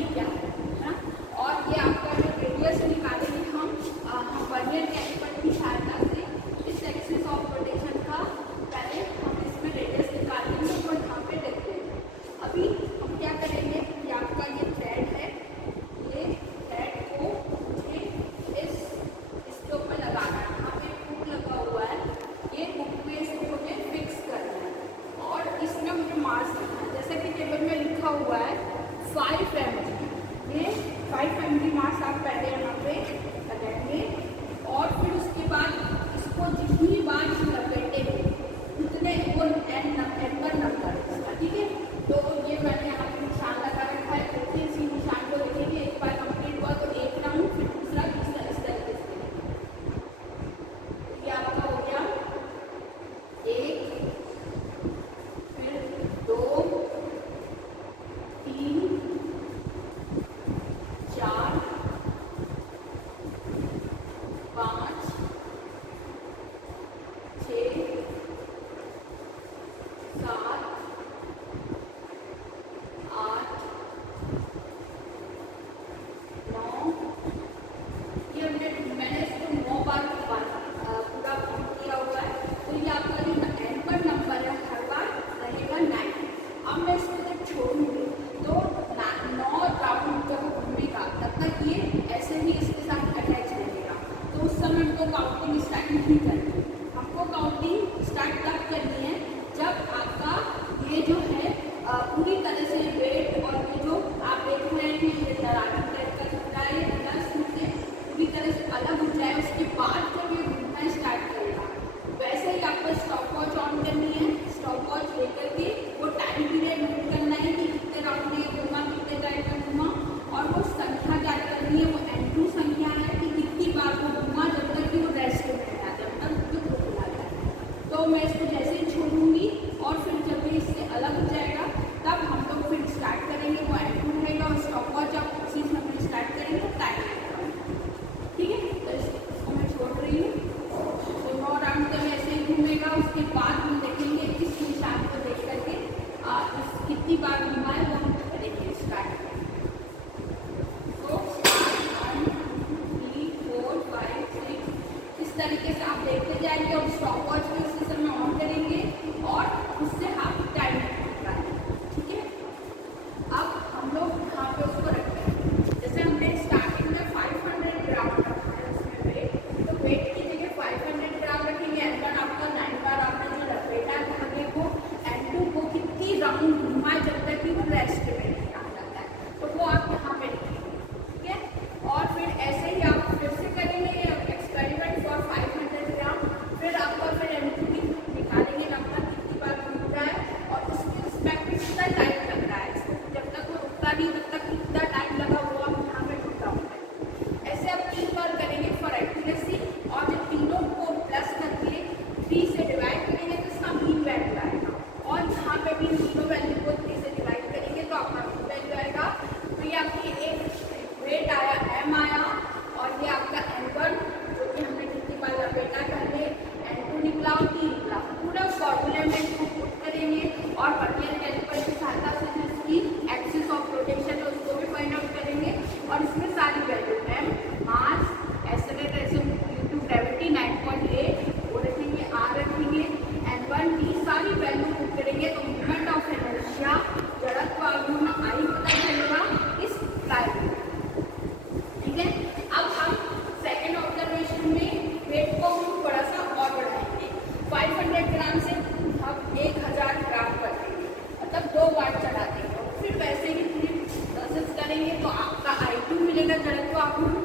B क्या है ना। और ये आपका जो रेडियस निकालेंगे हम वर्नियर कैलिपर की सहायता से इस एक्सिस ऑफ रोटेशन का पहले हम इसमें रेडियस निकाल लेंगे और यहाँ पे देखते हैं। अभी हम क्या करेंगे कि आपका ये थ्रेड है, ये थ्रेड को मुझे इसके ऊपर लगाना है। यहाँ पे हुक लगा हुआ है, ये हुक में इसको मुझे फिक्स करना है और इसमें मुझे मास देना है। जैसे कि टेबल में लिखा हुआ है 5 mg, ये 5 mg मास आप पहले यहाँ पे लगाएंगे और फिर उसके बाद इसको जितनी बार लपेटेंगे उतने वो n पर नंबर होगा, ठीक है। तो ये मैंने यहाँ पे निशान लगा रखा है, फिर इसी निशान को देखेंगे। एक बार कंप्लीट हुआ तो एक राउंड, फिर दूसरा, तीसरा, इस तरीके से। ये आपका हो गया 1, फिर 2, 3, 4, 5, 6, 7, 8, 9, ये मैंने इसको 9 बार पूरा काउंट किया हुआ है। तो ये आपका जो एन पर नंबर है हर बार रहेगा 9। अब मैं इसको जब छोड़ूंगी तो 9 राउंड जब घूमेगा तब तक ये ऐसे ही इसके साथ अटैच रहेगा। तो उस समय हमको काउंटिंग स्टार्ट नहीं करनी, हमको काउंटिंग स्टार्ट तब करनी है जब आपका ये जो है पूरी तरह से वेट और ये जो आप देख रहे हैं ये दरार टाइप का दिख रहा है, प्लस से पूरी तरह से अलग हो जाए। उसके बाद जब ये घूमना स्टार्ट करेगा वैसे ही आपको स्टॉप वॉच ऑन करनी है। स्टॉप वॉच लेकर के वो टाइम पीरियड नोट करना है कि कितने राउंड ये घूमा, कितने टाइम का घूमा, और वो संख्या क्या करनी है, वो N2 संख्या है कि कितनी बार वो घूमा जब तक कि वो रेस्ट में है, जब तक वो रुक ना जाए। तो मैं इसको जैसे ही छोड़ूंगी और फिर जब भी इससे अलग हो जाएगा तब हम लोग फिर स्टार्ट करेंगे, वो N2 रहेगा और स्टॉप वॉच आप उसी समय फिर स्टार्ट करेंगे टाइम आएगा, ठीक है। तो इसको मैं छोड़ रही हूँ। तो 9 राउंड तक ऐसे ही घूमेगा। उसके बाद हम देखेंगे इस निशान को देख करके कितनी बार घूमा है वो हम करेंगे स्टार्ट। तो 1, 2, 3, 4, 5, 6 इस तरीके से आप देखते जाएंगे और स्टॉप वॉच भी उसी समय ऑन करेंगे और उससे आप टाइम निकालेंगे, ठीक है। अब हम लोग यहाँ पे उसको रखते हैं। जैसे हमने स्टार्टिंग में 500 ग्राम रखा है उसमें वेट, तो वेट की जगह 500 ग्राम रखेंगे। N1 आपका 9 बार आपने जो लपेटा है आगे को, N2 को कितनी राउंड घुमाए जब तक कि वो रेस्ट में नहीं आ जाता है, तो वो आप यहाँ पे लिखेंगे, ठीक है। और फिर ऐसे ही आप फिर से करेंगे एक्सपेरिमेंट फॉर 500 ग्राम। फिर आपका फिर N2 निकालेंगे लगभग कितनी बार घूम रहा है और उसके रिस्पेक्ट में कितना टाइम लग रहा है। जब तक वो रुकता नहीं तब तक कितना टाइम लगा हुआ आप यहाँ पे रुकता होगा। ऐसे आप 3 बार करेंगे फॉर एक्यूरेसी, और जब तीनों को प्लस करके 3 से डिवाइड करेंगे तो इसका मीन वैल्यू आएगा, और यहाँ पे भी तीनों वैल्यू को 3 से डिवाइड करेंगे तो आपका मीन वैल्यू आएगा। तो ये आपकी एक वेट आया m आया, और ये आपका N1 जो कि हमने कितनी बार लपेटा पहले, N2 निकला और 3 निकला। पूरा फॉर्मूले में इसको पुट करेंगे और वर्नियर कैलिपर की सहायता से जिसकी एक्सिस ऑफ रोटेशन है उसको भी फाइंड आउट करेंगे, और इसमें सारी value m, mass, acceleration due to gravity 9.8 वो रखेंगे, r रखेंगे, N1 की सारी वैल्यू पुट करेंगे। तो मूवमेंट ऑफ इनर्शिया, जड़त्व आघूर्ण आई पता चलेगा इस फ्लाईव्हील, ठीक है। अब हम सेकेंड ऑब्जर्वेशन में वेट को हम थोड़ा सा और बढ़ाएंगे। 500 ग्राम से हम 1000 ग्राम कर देंगे, मतलब 2 बार चढ़ा देंगे। फिर वैसे ही पूरी प्रोसेस करेंगे तो आपका I2 मिलेगा, जड़त्व आघूर्ण